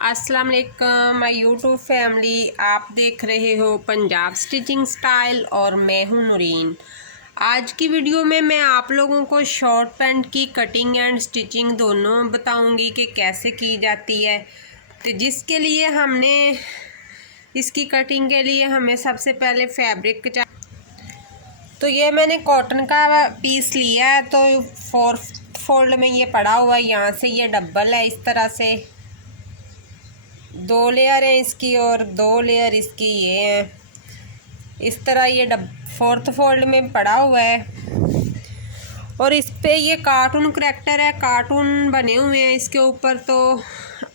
अस्सलाम वालेकुम my YouTube family. आप देख रहे हो पंजाब स्टिचिंग स्टाइल और मैं हूं नूरीन। आज की वीडियो में मैं आप लोगों को शॉर्ट पैंट की कटिंग एंड स्टिचिंग दोनों बताऊंगी कि कैसे की जाती है। तो जिसके लिए हमने इसकी कटिंग के लिए हमें सबसे पहले फैब्रिक तो ये मैंने कॉटन का पीस लिया है। तो फोर्थ फोल्ड में ये पड़ा हुआ है, यहाँ से ये डबल है। इस तरह से 2 लेयर है इसकी और 2 लेयर इसकी ये है। इस तरह ये फोर्थ फोल्ड में पड़ा हुआ है और इस पे ये कार्टून करैक्टर है, कार्टून बने हुए हैं इसके ऊपर। तो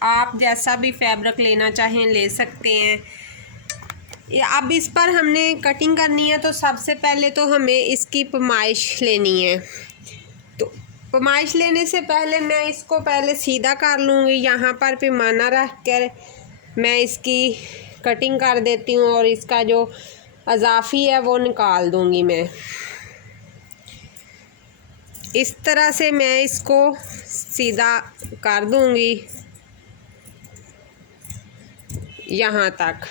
आप जैसा भी फैब्रिक लेना चाहें ले सकते हैं। अब इस पर हमने कटिंग करनी है तो सबसे पहले तो हमें इसकी पैमाइश लेनी है। तो पैमाइश लेने से पहले मैं इसको पहले सीधा कर लूँगी। यहाँ पर पैमाना रख कर मैं इसकी कटिंग कर देती हूँ और इसका जो अजाफी है वो निकाल दूँगी मैं। इस तरह से मैं इसको सीधा कर दूँगी यहाँ तक।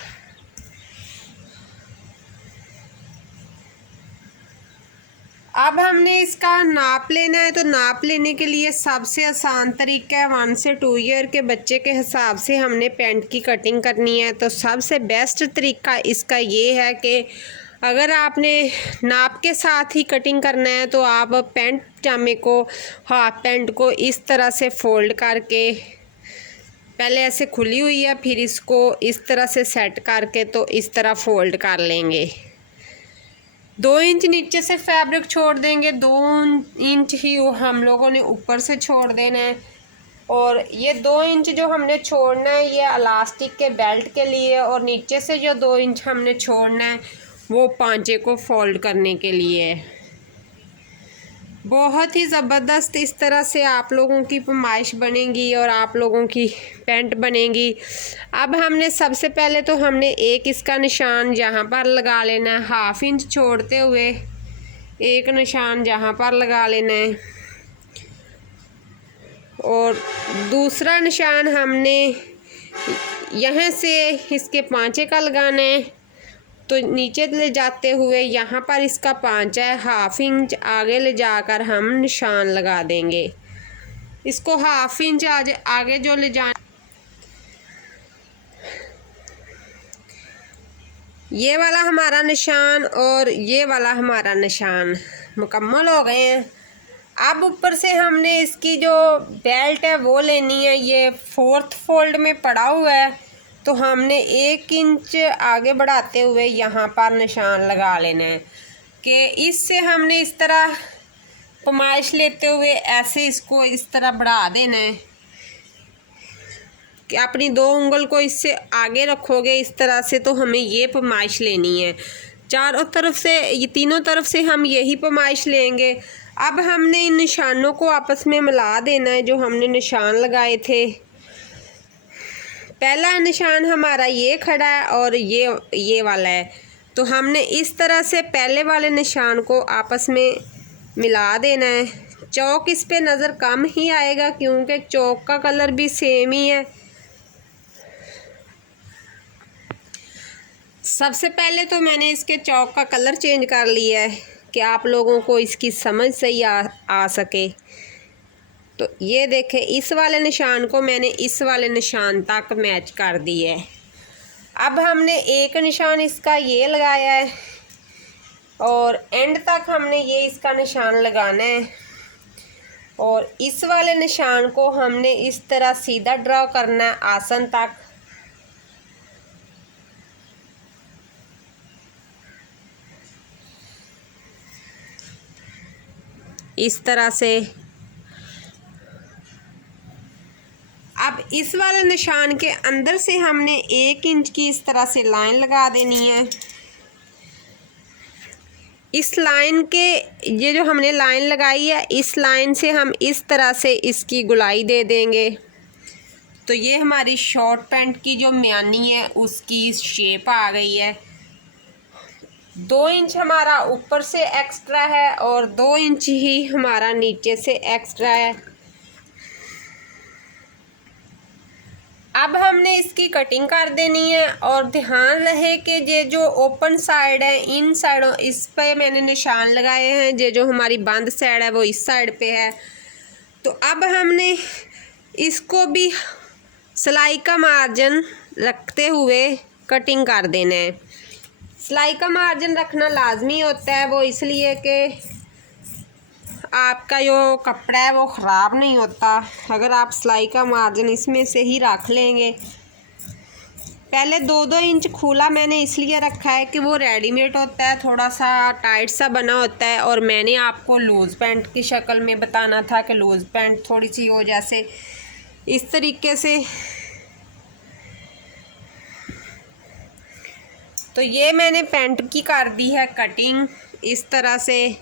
अब हमने इसका नाप लेना है। तो नाप लेने के लिए सबसे आसान तरीका है 1 से 2 ईयर के बच्चे के हिसाब से हमने पैंट की कटिंग करनी है। तो सबसे बेस्ट तरीका इसका ये है कि अगर आपने नाप के साथ ही कटिंग करना है तो आप पैंट पजामे को, हाफ पैंट को इस तरह से फ़ोल्ड करके, पहले ऐसे खुली हुई है फिर इसको इस तरह से सेट करके तो इस तरह फ़ोल्ड कर लेंगे। 2 इंच नीचे से फैब्रिक छोड़ देंगे, 2 इंच ही हम लोगों ने ऊपर से छोड़ देना है। और ये 2 इंच जो हमने छोड़ना है ये इलास्टिक के बेल्ट के लिए, और नीचे से जो 2 इंच हमने छोड़ना है वो पांचे को फोल्ड करने के लिए है। बहुत ही ज़बरदस्त इस तरह से आप लोगों की पैमाइश बनेगी और आप लोगों की पैंट बनेगी। अब हमने सबसे पहले तो हमने एक इसका निशान यहाँ पर लगा लेना है, 1/2 इंच छोड़ते हुए एक निशान यहाँ पर लगा लेना है। और दूसरा निशान हमने यहाँ से इसके पांचे का लगाना है। तो नीचे ले जाते हुए यहाँ पर इसका पांचा है, 1/2 इंच आगे ले जाकर हम निशान लगा देंगे। इसको 1/2 इंच आगे जो ले जा, ये वाला हमारा निशान और ये वाला हमारा निशान मुकम्मल हो गए हैं। अब ऊपर से हमने इसकी जो बेल्ट है वो लेनी है। ये 4th फोल्ड में पड़ा हुआ है तो हमने 1 इंच आगे बढ़ाते हुए यहाँ पर निशान लगा लेना है कि इससे हमने इस तरह पैमाइश लेते हुए ऐसे इसको इस तरह बढ़ा देना है कि अपनी 2 उंगल को इससे आगे रखोगे इस तरह से तो हमें ये पैमाइश लेनी है। चारों तरफ से, ये तीनों तरफ से हम यही पैमाइश लेंगे। अब हमने इन निशानों को आपस में मिला देना है जो हमने निशान लगाए थे। पहला निशान हमारा ये खड़ा है और ये वाला है। तो हमने इस तरह से पहले वाले निशान को आपस में मिला देना है। चौक इस पे नज़र कम ही आएगा क्योंकि चौक का कलर भी सेम ही है। सबसे पहले तो मैंने इसके चौक का कलर चेंज कर लिया है कि आप लोगों को इसकी समझ सही आ सके। तो ये देखें, इस वाले निशान को मैंने इस वाले निशान तक मैच कर दिया है। अब हमने एक निशान इसका ये लगाया है और एंड तक हमने ये इसका निशान लगाना है। और इस वाले निशान को हमने इस तरह सीधा ड्रॉ करना है आसन तक। इस तरह से अब इस वाले निशान के अंदर से हमने 1 इंच की इस तरह से लाइन लगा देनी है। इस लाइन के, ये जो हमने लाइन लगाई है इस लाइन से हम इस तरह से इसकी गुलाई दे देंगे। तो ये हमारी शॉर्ट पैंट की जो म्यानी है उसकी शेप आ गई है। 2 इंच हमारा ऊपर से एक्स्ट्रा है और 2 इंच ही हमारा नीचे से एक्स्ट्रा है। अब हमने इसकी कटिंग कर देनी है और ध्यान रहे कि ये जो ओपन साइड है इन साइडों इस पे मैंने निशान लगाए हैं, ये जो हमारी बंद साइड है वो इस साइड पे है। तो अब हमने इसको भी सिलाई का मार्जिन रखते हुए कटिंग कर देना है। सिलाई का मार्जिन रखना लाजमी होता है, वो इसलिए कि आपका जो कपड़ा है वो ख़राब नहीं होता अगर आप सिलाई का मार्जिन इसमें से ही रख लेंगे। पहले 2-2 इंच खुला मैंने इसलिए रखा है कि वो रेडीमेड होता है, थोड़ा सा टाइट सा बना होता है, और मैंने आपको लूज़ पैंट की शक्ल में बताना था कि लूज़ पैंट थोड़ी सी हो जैसे इस तरीके से। तो ये मैंने पैंट की कर दी है कटिंग इस तरह से।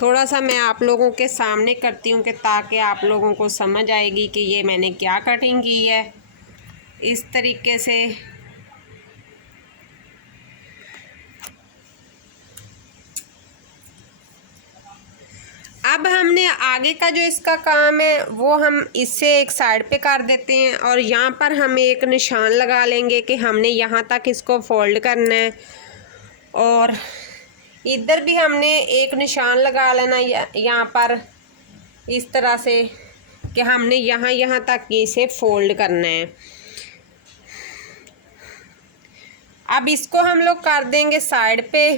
थोड़ा सा मैं आप लोगों के सामने करती हूँ कि ताकि आप लोगों को समझ आएगी कि ये मैंने क्या कटिंग की है। इस तरीके से अब हमने आगे का जो इसका काम है वो हम इससे एक साइड पे कर देते हैं, और यहाँ पर हम एक निशान लगा लेंगे कि हमने यहाँ तक इसको फोल्ड करना है, और इधर भी हमने एक निशान लगा लेना यहाँ पर इस तरह से कि हमने यहाँ तक इसे फोल्ड करना है। अब इसको हम लोग कर देंगे साइड पे।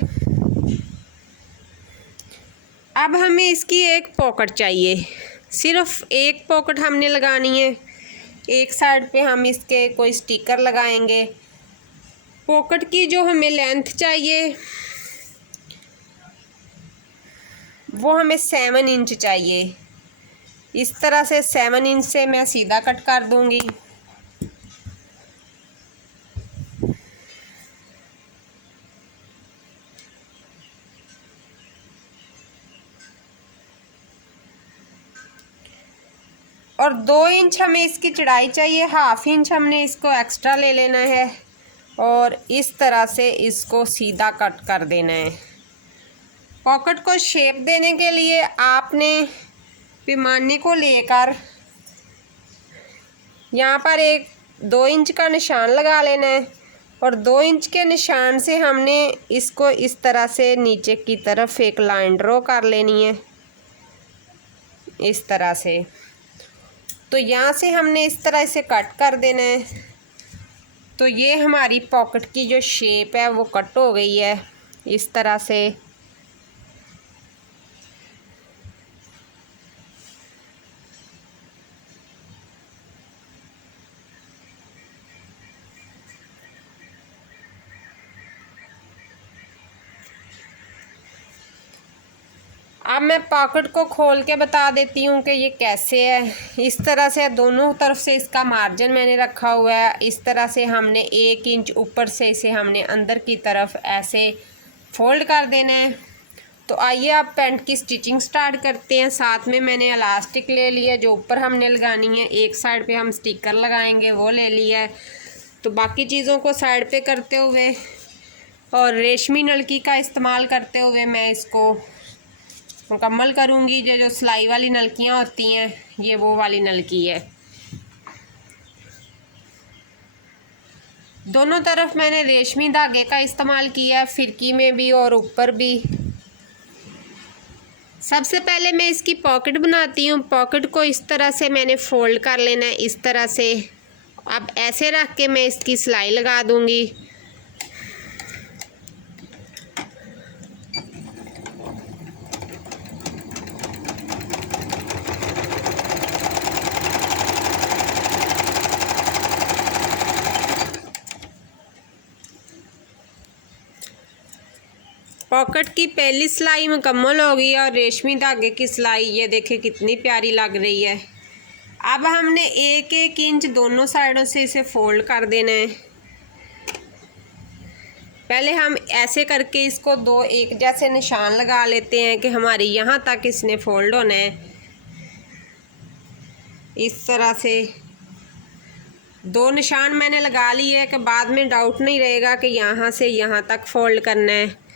अब हमें इसकी एक पॉकेट चाहिए, सिर्फ एक पॉकेट हमने लगानी है। एक साइड पे हम इसके कोई स्टिकर लगाएंगे। पॉकेट की जो हमें लेंथ चाहिए वो हमें 7 इंच चाहिए। इस तरह से 7 इंच से मैं सीधा कट कर दूंगी। और 2 इंच हमें इसकी चौड़ाई चाहिए, हाफ इंच हमने इसको एक्स्ट्रा ले लेना है और इस तरह से इसको सीधा कट कर देना है। पॉकेट को शेप देने के लिए आपने पैमाने को लेकर यहाँ पर एक 2 इंच का निशान लगा लेना है, और 2 इंच के निशान से हमने इसको इस तरह से नीचे की तरफ एक लाइन ड्रॉ कर लेनी है इस तरह से। तो यहाँ से हमने इस तरह से कट कर देना है। तो ये हमारी पॉकेट की जो शेप है वो कट हो गई है इस तरह से। अब मैं पॉकेट को खोल के बता देती हूँ कि ये कैसे है। इस तरह से दोनों तरफ से इसका मार्जिन मैंने रखा हुआ है। इस तरह से हमने 1 इंच ऊपर से इसे हमने अंदर की तरफ ऐसे फोल्ड कर देना है। तो आइए आप पैंट की स्टिचिंग स्टार्ट करते हैं। साथ में मैंने इलास्टिक ले लिया जो ऊपर हमने लगानी है। एक साइड पे हम स्टिकर लगाएंगे वो ले लिया है। तो बाकी चीज़ों को साइड पे करते हुए और रेशमी नलकी का इस्तेमाल करते हुए मैं इसको मुकम्मल करूँगी। जो सिलाई वाली नलकियाँ होती हैं ये वो वाली नलकी है। दोनों तरफ मैंने रेशमी धागे का इस्तेमाल किया है, फिरकी में भी और ऊपर भी। सबसे पहले मैं इसकी पॉकेट बनाती हूँ। पॉकेट को इस तरह से मैंने फोल्ड कर लेना है इस तरह से। अब ऐसे रख के मैं इसकी सिलाई लगा दूँगी। पॉकेट की पहली सिलाई मुकम्मल हो गई और रेशमी धागे की सिलाई ये देखिए कितनी प्यारी लग रही है। अब हमने 1-1 इंच दोनों साइडों से इसे फोल्ड कर देना है। पहले हम ऐसे करके इसको 2 एक जैसे निशान लगा लेते हैं कि हमारी यहाँ तक इसने फोल्ड होना है। इस तरह से 2 निशान मैंने लगा लिए कि बाद में डाउट नहीं रहेगा कि यहाँ से यहाँ तक फोल्ड करना है।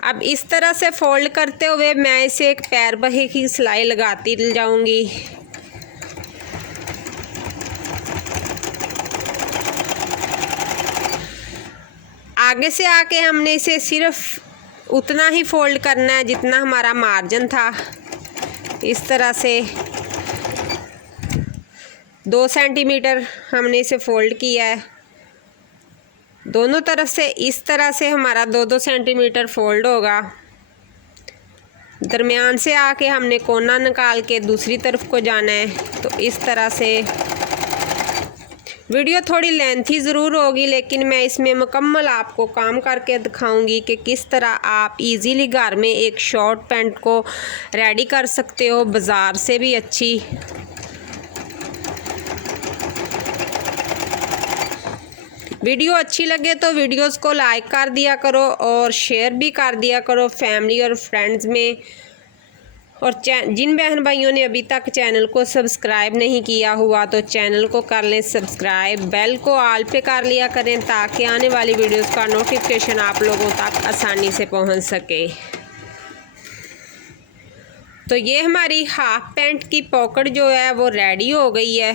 अब इस तरह से फोल्ड करते हुए मैं इसे एक पैर बहे की सिलाई लगाती जाऊंगी। आगे से आके हमने इसे सिर्फ उतना ही फोल्ड करना है जितना हमारा मार्जिन था। इस तरह से 2 सेंटीमीटर हमने इसे फोल्ड किया है। दोनों तरफ से इस तरह से हमारा 2-2 सेंटीमीटर फोल्ड होगा। दरमियान से आके हमने कोना निकाल के दूसरी तरफ को जाना है। तो इस तरह से वीडियो थोड़ी लेंथी ज़रूर होगी, लेकिन मैं इसमें मुकम्मल आपको काम करके दिखाऊंगी कि किस तरह आप इजीली घर में एक शॉर्ट पैंट को रेडी कर सकते हो, बाज़ार से भी अच्छी। वीडियो अच्छी लगे तो वीडियोस को लाइक कर दिया करो और शेयर भी कर दिया करो फैमिली और फ्रेंड्स में। और जिन बहन भाइयों ने अभी तक चैनल को सब्सक्राइब नहीं किया हुआ तो चैनल को कर लें सब्सक्राइब, बेल को ऑल पे कर लिया करें ताकि आने वाली वीडियोस का नोटिफिकेशन आप लोगों तक आसानी से पहुंच सके। तो ये हमारी हाफ पैंट की पॉकेट जो है वो रेडी हो गई है।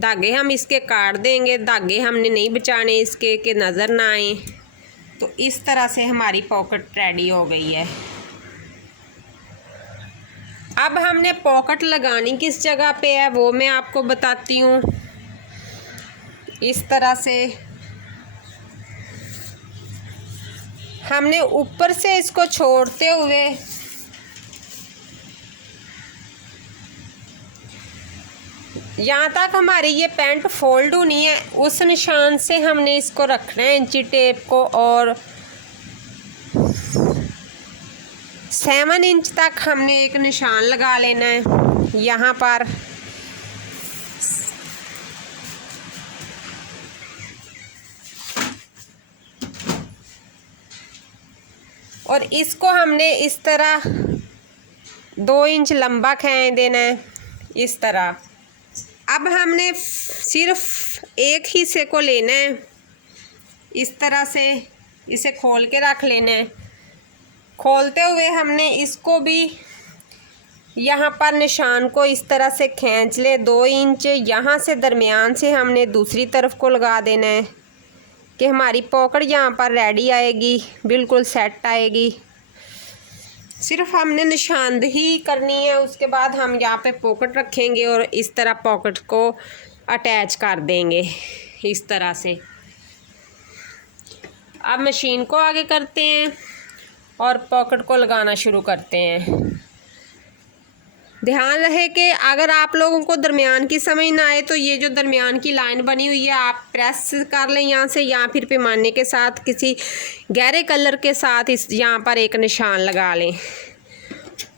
धागे हम इसके काट देंगे, धागे हमने नहीं बचाने इसके कि नज़र ना आए। तो इस तरह से हमारी पॉकेट रेडी हो गई है। अब हमने पॉकेट लगानी किस जगह पे है वो मैं आपको बताती हूँ। इस तरह से हमने ऊपर से इसको छोड़ते हुए यहाँ तक हमारी ये पैंट फोल्ड होनी है, उस निशान से हमने इसको रखना है इंची टेप को, और 7 इंच तक हमने एक निशान लगा लेना है यहाँ पर। और इसको हमने इस तरह 2 इंच लंबा खींच देना है इस तरह। अब हमने सिर्फ एक हिस्से को लेना है, इस तरह से इसे खोल के रख लेना है। खोलते हुए हमने इसको भी यहाँ पर निशान को इस तरह से खींच ले 2 इंच। यहाँ से दरमियान से हमने दूसरी तरफ को लगा देना है कि हमारी पॉकेट यहाँ पर रेडी आएगी, बिल्कुल सेट आएगी। सिर्फ हमने निशानदेही करनी है, उसके बाद हम यहाँ पे पॉकेट रखेंगे और इस तरह पॉकेट को अटैच कर देंगे इस तरह से। अब मशीन को आगे करते हैं और पॉकेट को लगाना शुरू करते हैं। ध्यान रहे कि अगर आप लोगों को दरमियान की समझ ना आए तो ये जो दरमियान की लाइन बनी हुई है आप प्रेस कर लें यहाँ से, या फिर पैमाने के साथ किसी गहरे कलर के साथ इस यहाँ पर एक निशान लगा लें।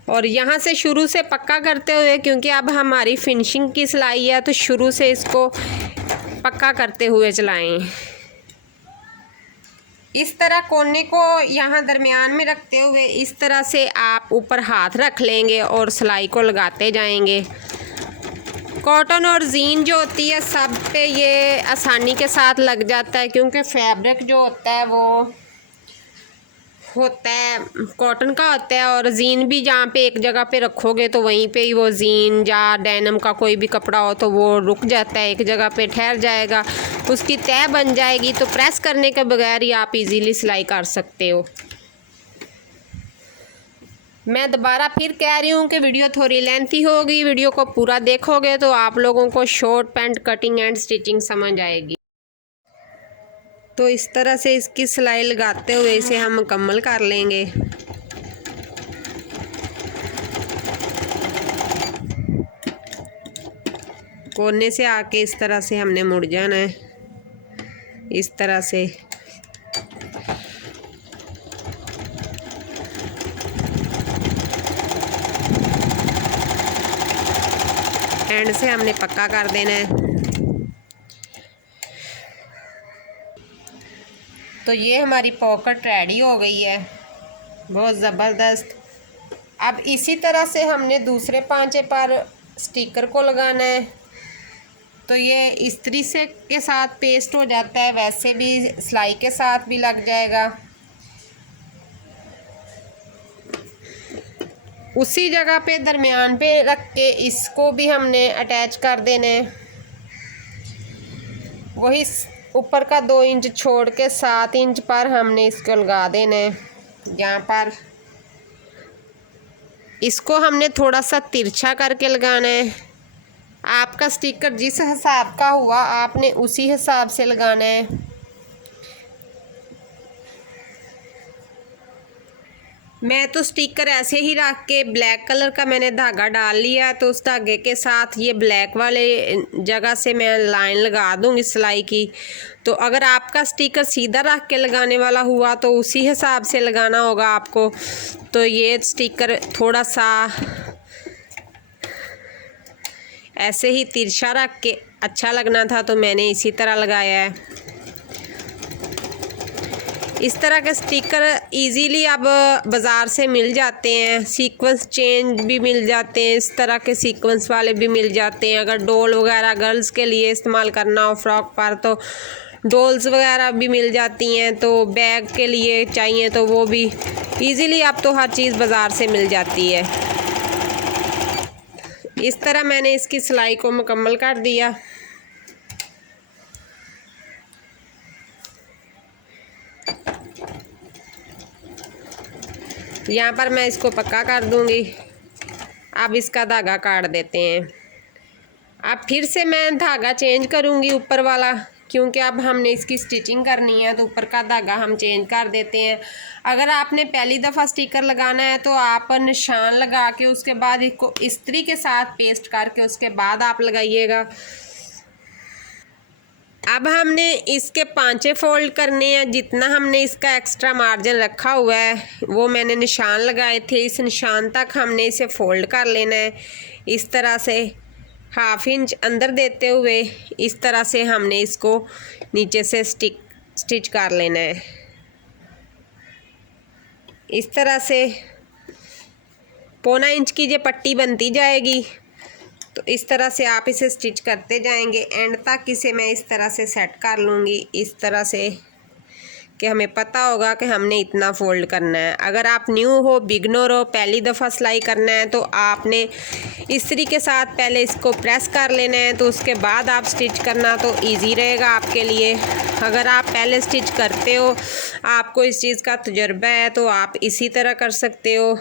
और यहाँ से शुरू से पक्का करते हुए, क्योंकि अब हमारी फिनिशिंग की सिलाई है तो शुरू से इसको पक्का करते हुए चलाएं। इस तरह कोने को यहाँ दरमियान में रखते हुए इस तरह से आप ऊपर हाथ रख लेंगे और सिलाई को लगाते जाएंगे। कॉटन और जीन जो होती है सब पे ये आसानी के साथ लग जाता है, क्योंकि फैब्रिक जो होता है वो होता है कॉटन का होता है। और जीन भी जहाँ पे एक जगह पे रखोगे तो वहीं पे ही वो जीन या डेनिम का कोई भी कपड़ा हो तो वो रुक जाता है, एक जगह पे ठहर जाएगा, उसकी तह बन जाएगी। तो प्रेस करने के बगैर ही आप इजीली सिलाई कर सकते हो। मैं दोबारा फिर कह रही हूँ कि वीडियो थोड़ी लेंथी होगी, वीडियो को पूरा देखोगे तो आप लोगों को short pant cutting and stitching समझ आएगी। तो इस तरह से इसकी सिलाई लगाते हुए इसे हम मुकम्मल कर लेंगे। कोने से आके इस तरह से हमने मुड़ जाना है, इस तरह से। एंड से हमने पक्का कर देना है। तो ये हमारी पॉकेट रेडी हो गई है, बहुत ज़बरदस्त। अब इसी तरह से हमने दूसरे पांचे पर स्टिकर को लगाना है। तो ये इस्त्री से के साथ पेस्ट हो जाता है, वैसे भी सिलाई के साथ भी लग जाएगा। उसी जगह पे दरमियान पे रख के इसको भी हमने अटैच कर देना है। वही ऊपर का 2 इंच छोड़ के 7 इंच पर हमने इसको लगा देना है। यहाँ पर इसको हमने थोड़ा सा तिरछा करके लगाना है। आपका स्टिकर जिस हिसाब का हुआ आपने उसी हिसाब से लगाना है। मैं तो स्टिकर ऐसे ही रख के ब्लैक कलर का मैंने धागा डाल लिया, तो उस धागे के साथ ये ब्लैक वाले जगह से मैं लाइन लगा दूंगी सिलाई की। तो अगर आपका स्टिकर सीधा रख के लगाने वाला हुआ तो उसी हिसाब से लगाना होगा आपको। तो ये स्टिकर थोड़ा सा ऐसे ही तिरछा रख के अच्छा लगना था, तो मैंने इसी तरह लगाया है। इस तरह के स्टिकर इजीली अब बाज़ार से मिल जाते हैं। सीक्वेंस चेंज भी मिल जाते हैं, इस तरह के सीक्वेंस वाले भी मिल जाते हैं। अगर डॉल वगैरह गर्ल्स के लिए इस्तेमाल करना हो फ्रॉक पर तो डॉल्स वगैरह भी मिल जाती हैं। तो बैग के लिए चाहिए तो वो भी इजीली अब तो हर चीज़ बाज़ार से मिल जाती है। इस तरह मैंने इसकी सिलाई को मुकम्मल कर दिया। यहाँ पर मैं इसको पक्का कर दूंगी। अब इसका धागा काट देते हैं। अब फिर से मैं धागा चेंज करूंगी ऊपर वाला, क्योंकि अब हमने इसकी स्टिचिंग करनी है, तो ऊपर का धागा हम चेंज कर देते हैं। अगर आपने पहली दफ़ा स्टिकर लगाना है तो आप निशान लगा के उसके बाद इसको इस्त्री के साथ पेस्ट करके उसके बाद आप लगाइएगा। अब हमने इसके 5 फोल्ड करने हैं। जितना हमने इसका एक्स्ट्रा मार्जिन रखा हुआ है वो मैंने निशान लगाए थे, इस निशान तक हमने इसे फोल्ड कर लेना है। इस तरह से 1/2 इंच अंदर देते हुए इस तरह से हमने इसको नीचे से स्टिच कर लेना है। इस तरह से 1/4 इंच की ये पट्टी बनती जाएगी। तो इस तरह से आप इसे स्टिच करते जाएंगे, एंड तक इसे मैं इस तरह से सेट कर लूँगी, इस तरह से कि हमें पता होगा कि हमने इतना फोल्ड करना है। अगर आप न्यू हो, बिगनर हो, पहली दफ़ा सिलाई करना है तो आपने इस्त्री के साथ पहले इसको प्रेस कर लेना है, तो उसके बाद आप स्टिच करना तो इजी रहेगा आपके लिए। अगर आप पहले स्टिच करते हो, आपको इस चीज़ का तजुर्बा है, तो आप इसी तरह कर सकते हो।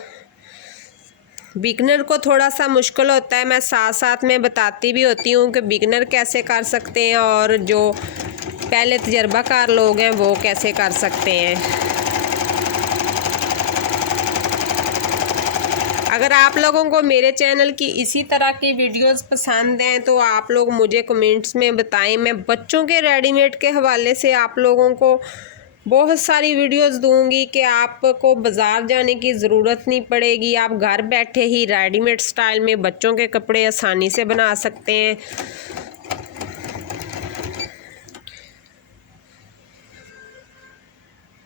बिगनर को थोड़ा सा मुश्किल होता है, मैं साथ साथ में बताती भी होती हूँ कि बिगनर कैसे कर सकते हैं और जो पहले तजर्बाकार लोग हैं वो कैसे कर सकते हैं। अगर आप लोगों को मेरे चैनल की इसी तरह की वीडियोस पसंद हैं तो आप लोग मुझे कमेंट्स में बताएं। मैं बच्चों के रेडीमेड के हवाले से आप लोगों को बहुत सारी वीडियोस दूंगी कि आपको बाज़ार जाने की ज़रूरत नहीं पड़ेगी। आप घर बैठे ही रेडीमेड स्टाइल में बच्चों के कपड़े आसानी से बना सकते हैं।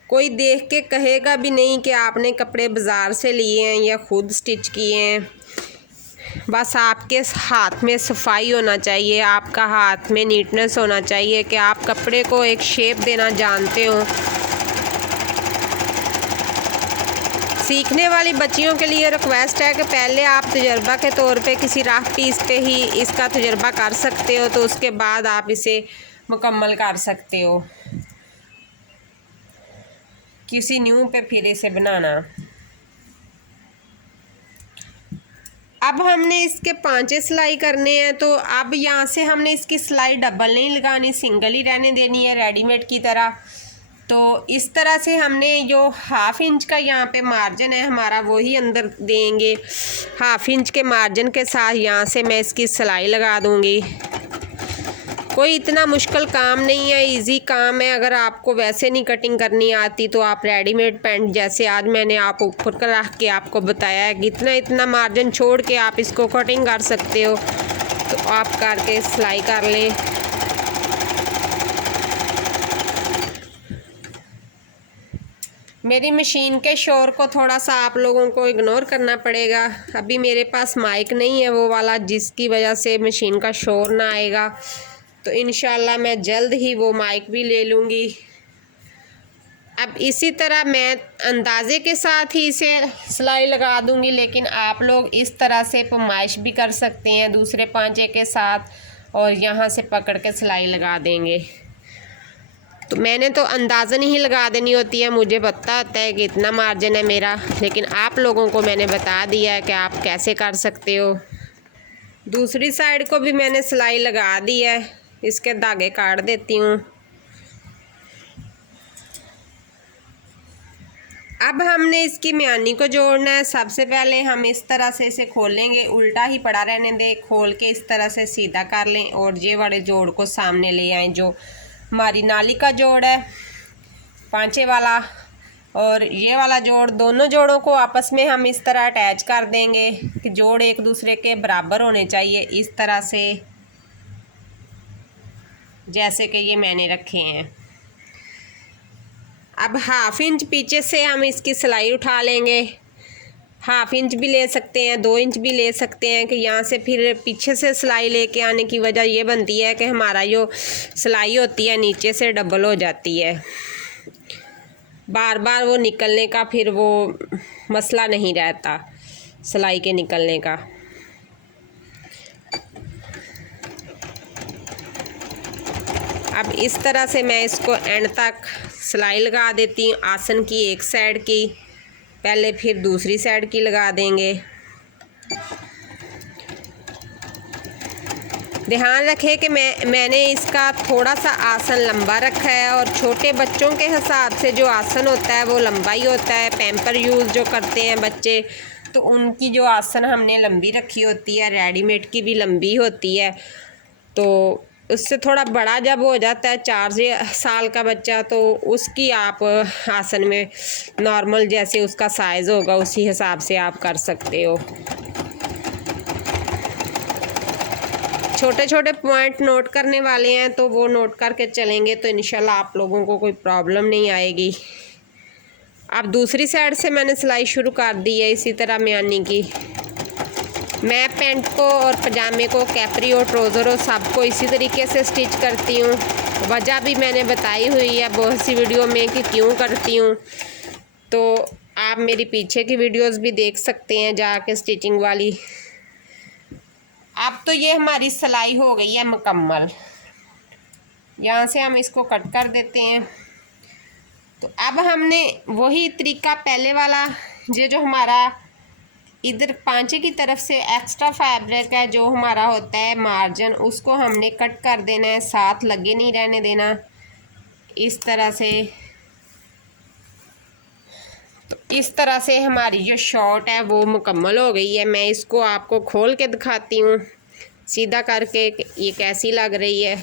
कोई देख के कहेगा भी नहीं कि आपने कपड़े बाज़ार से लिए हैं या ख़ुद स्टिच किए हैं। बस आपके हाथ में सफाई होना चाहिए, आपका हाथ में नीटनेस होना चाहिए कि आप कपड़े को एक शेप देना जानते हो। सीखने वाली बच्चियों के लिए रिक्वेस्ट है कि पहले आप तजर्बा के तौर पे किसी रफ पीस पे ही इसका तजर्बा कर सकते हो, तो उसके बाद आप इसे मुकम्मल कर सकते हो। किसी न्यू पे फिर इसे बनाना। अब हमने इसके 5 सिलाई करने हैं, तो अब यहाँ से हमने इसकी सिलाई डबल नहीं लगानी, सिंगल ही रहने देनी है रेडीमेड की तरह। तो इस तरह से हमने जो 1/2 इंच का यहाँ पे मार्जिन है हमारा वही अंदर देंगे। 1/2 इंच के मार्जिन के साथ यहाँ से मैं इसकी सिलाई लगा दूँगी। कोई इतना मुश्किल काम नहीं है, इजी काम है। अगर आपको वैसे नहीं कटिंग करनी आती तो आप रेडीमेड पैंट जैसे आज मैंने आप ऊपर का रख के आपको बताया है कि इतना मार्जिन छोड़ के आप इसको कटिंग कर सकते हो, तो आप करके सिलाई कर लें। मेरी मशीन के शोर को थोड़ा सा आप लोगों को इग्नोर करना पड़ेगा। अभी मेरे पास माइक नहीं है वो वाला, जिसकी वजह से मशीन का शोर ना आएगा। तो इंशाल्लाह मैं जल्द ही वो माइक भी ले लूँगी। अब इसी तरह मैं अंदाज़े के साथ ही इसे सिलाई लगा दूँगी, लेकिन आप लोग इस तरह से पैमाइश भी कर सकते हैं दूसरे पांचे के साथ और यहाँ से पकड़ के सिलाई लगा देंगे। तो मैंने तो अंदाज़न ही लगा देनी होती है, मुझे पता होता है कि इतना मार्जिन है मेरा, लेकिन आप लोगों को मैंने बता दिया है कि आप कैसे कर सकते हो। दूसरी साइड को भी मैंने सिलाई लगा दी है, इसके धागे काट देती हूँ। अब हमने इसकी म्यानी को जोड़ना है। सबसे पहले हम इस तरह से इसे खोलेंगे, उल्टा ही पड़ा रहने दें, खोल के इस तरह से सीधा कर लें और ये वाले जोड़ को सामने ले आएं, जो हमारी नाली का जोड़ है पांचे वाला, और ये वाला जोड़, दोनों जोड़ों को आपस में हम इस तरह अटैच कर देंगे कि जोड़ एक दूसरे के बराबर होने चाहिए, इस तरह से जैसे कि ये मैंने रखे हैं। अब 1/2 इंच पीछे से हम इसकी सिलाई उठा लेंगे। 1/2 इंच भी ले सकते हैं, 2 इंच भी ले सकते हैं, कि यहाँ से फिर पीछे से सिलाई लेके आने की वजह ये बनती है कि हमारा जो सिलाई होती है नीचे से डबल हो जाती है, बार बार वो निकलने का फिर वो मसला नहीं रहता सिलाई के निकलने का। अब इस तरह से मैं इसको एंड तक सिलाई लगा देती हूँ, आसन की एक साइड की पहले, फिर दूसरी साइड की लगा देंगे। ध्यान रखें कि मैंने इसका थोड़ा सा आसन लंबा रखा है, और छोटे बच्चों के हिसाब से जो आसन होता है वो लंबा ही होता है। पैम्पर यूज़ जो करते हैं बच्चे, तो उनकी जो आसन हमने लंबी रखी होती है, रेडीमेड की भी लंबी होती है। तो उससे थोड़ा बड़ा जब हो जाता है 4 साल का बच्चा, तो उसकी आप आसन में नॉर्मल जैसे उसका साइज़ होगा उसी हिसाब से आप कर सकते हो। छोटे छोटे पॉइंट नोट करने वाले हैं तो वो नोट करके चलेंगे तो इंशाल्लाह आप लोगों को कोई प्रॉब्लम नहीं आएगी। अब दूसरी साइड से मैंने सिलाई शुरू कर दी है इसी तरह म्यानी की। मैं पैंट को और पजामे को, कैपरी और ट्राउज़र और सबको इसी तरीके से स्टिच करती हूँ। वजह भी मैंने बताई हुई है बहुत सी वीडियो में कि क्यों करती हूँ, तो आप मेरी पीछे की वीडियोस भी देख सकते हैं जाके स्टिचिंग वाली। अब तो ये हमारी सिलाई हो गई है मुकम्मल। यहाँ से हम इसको कट कर देते हैं। तो अब हमने वही तरीका पहले वाला, ये जो हमारा इधर पांचे की तरफ से एक्स्ट्रा फैब्रिक है जो हमारा होता है मार्जिन, उसको हमने कट कर देना है, साथ लगे नहीं रहने देना इस तरह से। तो इस तरह से हमारी जो शॉर्ट है वो मुकम्मल हो गई है। मैं इसको आपको खोल के दिखाती हूँ सीधा करके ये कैसी लग रही है।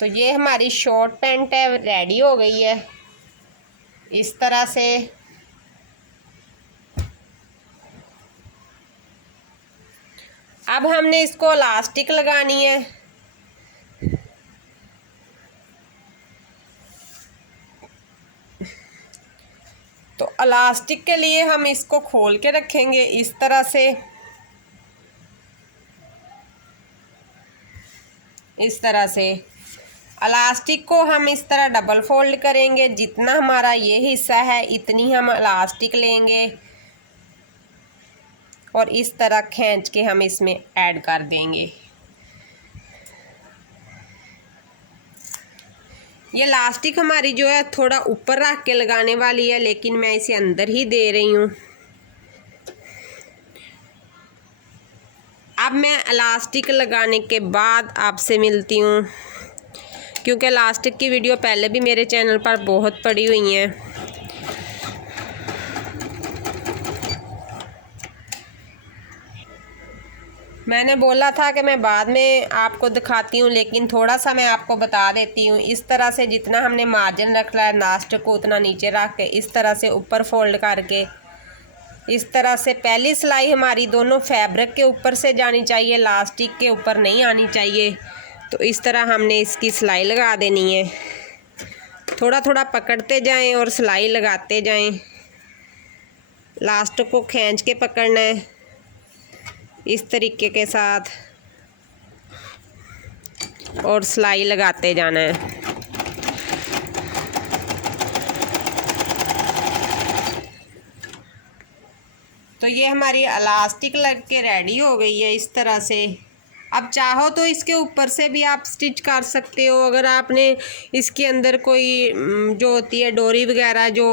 तो ये हमारी शॉर्ट पैंट है, रेडी हो गई है इस तरह से। अब हमने इसको इलास्टिक लगानी है। तो इलास्टिक के लिए हम इसको खोल के रखेंगे इस तरह से, इस तरह से। इलास्टिक को हम इस तरह डबल फोल्ड करेंगे, जितना हमारा ये हिस्सा है इतनी हम इलास्टिक लेंगे और इस तरह खींच के हम इसमें ऐड कर देंगे। ये इलास्टिक हमारी जो है थोड़ा ऊपर रख के लगाने वाली है, लेकिन मैं इसे अंदर ही दे रही हूँ। अब मैं इलास्टिक लगाने के बाद आपसे मिलती हूँ, क्योंकि इलास्टिक की वीडियो पहले भी मेरे चैनल पर बहुत पड़ी हुई हैं। मैंने बोला था कि मैं बाद में आपको दिखाती हूँ, लेकिन थोड़ा सा मैं आपको बता देती हूँ। इस तरह से जितना हमने मार्जिन रखना है इलास्टिक को उतना नीचे रख के इस तरह से ऊपर फोल्ड करके इस तरह से पहली सिलाई हमारी दोनों फैब्रिक के ऊपर से जानी चाहिए, इलास्टिक के ऊपर नहीं आनी चाहिए। तो इस तरह हमने इसकी सिलाई लगा देनी है। थोड़ा थोड़ा पकड़ते जाएं और सिलाई लगाते जाएं। लास्ट को खींच के पकड़ना है इस तरीके के साथ और सिलाई लगाते जाना है। तो तो ये हमारी इलास्टिक लग के रेडी हो गई है इस तरह से। अब चाहो तो इसके ऊपर से भी आप स्टिच कर सकते हो। अगर आपने इसके अंदर कोई जो होती है डोरी वगैरह जो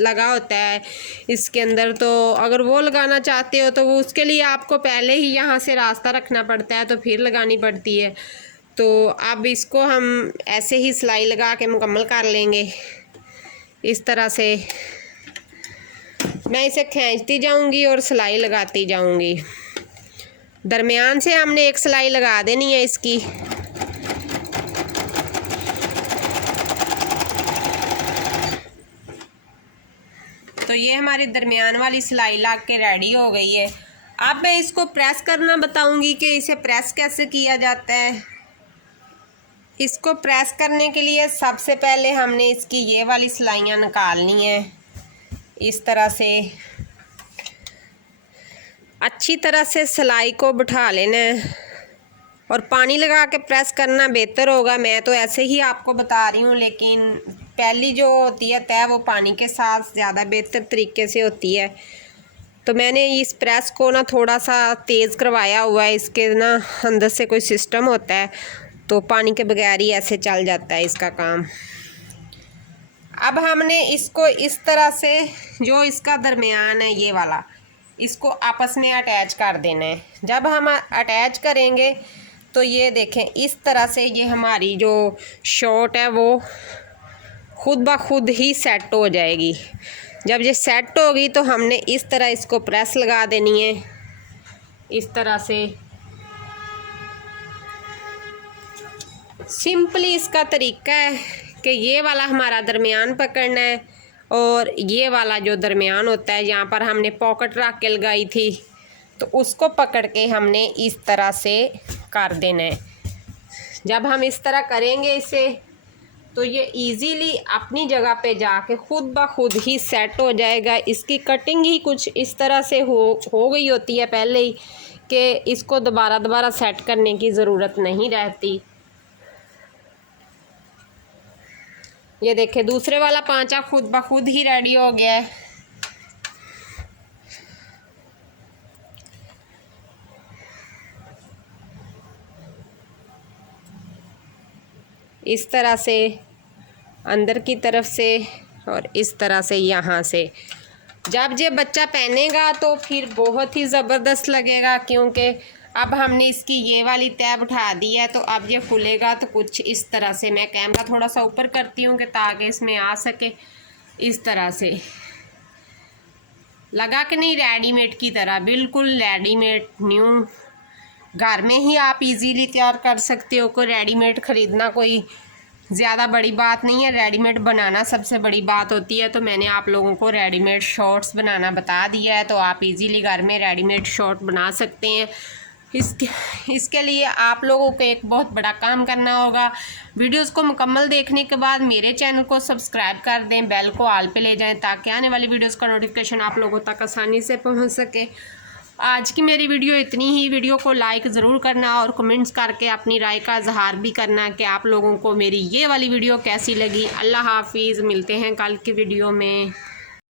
लगा होता है इसके अंदर, तो अगर वो लगाना चाहते हो तो वो उसके लिए आपको पहले ही यहाँ से रास्ता रखना पड़ता है, तो फिर लगानी पड़ती है। तो अब इसको हम ऐसे ही सिलाई लगा के मुकम्मल कर लेंगे इस तरह से। मैं इसे खींचती जाऊंगी और सिलाई लगाती जाऊंगी। दरमियान से हमने एक सिलाई लगा देनी है इसकी। तो ये हमारी दरमियान वाली सिलाई लग के रेडी हो गई है। अब मैं इसको प्रेस करना बताऊंगी कि इसे प्रेस कैसे किया जाता है। इसको प्रेस करने के लिए सबसे पहले हमने इसकी ये वाली सिलाइयाँ निकालनी है इस तरह से। अच्छी तरह से सिलाई को बिठा लेना है और पानी लगा के प्रेस करना बेहतर होगा। मैं तो ऐसे ही आपको बता रही हूँ, लेकिन पहली जो होती है तय वो पानी के साथ ज़्यादा बेहतर तरीके से होती है। तो मैंने इस प्रेस को ना थोड़ा सा तेज़ करवाया हुआ है। इसके ना अंदर से कोई सिस्टम होता है, तो पानी के बगैर ही ऐसे चल जाता है इसका काम। अब हमने इसको इस तरह से जो इसका दरमियान है ये वाला, इसको आपस में अटैच कर देना है। जब हम अटैच करेंगे तो ये देखें इस तरह से ये हमारी जो शॉर्ट है वो खुद ब खुद ही सेट हो जाएगी। जब ये सेट होगी तो हमने इस तरह इसको प्रेस लगा देनी है इस तरह से। सिंपली इसका तरीका है कि ये वाला हमारा दरमियान पकड़ना है और ये वाला जो दरमियान होता है यहाँ पर हमने पॉकेट रख के लगाई थी, तो उसको पकड़ के हमने इस तरह से कर देना है। जब हम इस तरह करेंगे इसे तो ये इजीली अपनी जगह पे जाके खुद ब खुद ही सेट हो जाएगा। इसकी कटिंग ही कुछ इस तरह से हो गई होती है पहले ही कि इसको दोबारा सेट करने की ज़रूरत नहीं रहती। ये देखें दूसरे वाला पांचा खुद ब खुद ही रेडी हो गया है। इस तरह से अंदर की तरफ से और इस तरह से यहाँ से। जब ये बच्चा पहनेगा तो फिर बहुत ही ज़बरदस्त लगेगा, क्योंकि अब हमने इसकी ये वाली तय बिठा दी है। तो अब ये खुलेगा तो कुछ इस तरह से। मैं कैमरा थोड़ा सा ऊपर करती हूँ कि ताकि इसमें आ सके। इस तरह से लगा के नहीं, रेडीमेड की तरह, बिल्कुल रेडीमेड न्यू। घर में ही आप इजीली तैयार कर सकते हो। कोई रेडीमेड ख़रीदना कोई ज़्यादा बड़ी बात नहीं है, रेडीमेड बनाना सबसे बड़ी बात होती है। तो मैंने आप लोगों को रेडीमेड शॉर्ट्स बनाना बता दिया है, तो आप इजीली घर में रेडीमेड शॉर्ट बना सकते हैं। इसके लिए आप लोगों को एक बहुत बड़ा काम करना होगा। वीडियोस को मुकम्मल देखने के बाद मेरे चैनल को सब्सक्राइब कर दें, बेल को ऑल पे ले जाएं, ताकि आने वाली वीडियोस का नोटिफिकेशन आप लोगों तक आसानी से पहुंच सके। आज की मेरी वीडियो इतनी ही। वीडियो को लाइक ज़रूर करना और कमेंट्स करके अपनी राय का इजहार भी करना कि आप लोगों को मेरी ये वाली वीडियो कैसी लगी। अल्लाह हाफिज़, मिलते हैं कल की वीडियो में।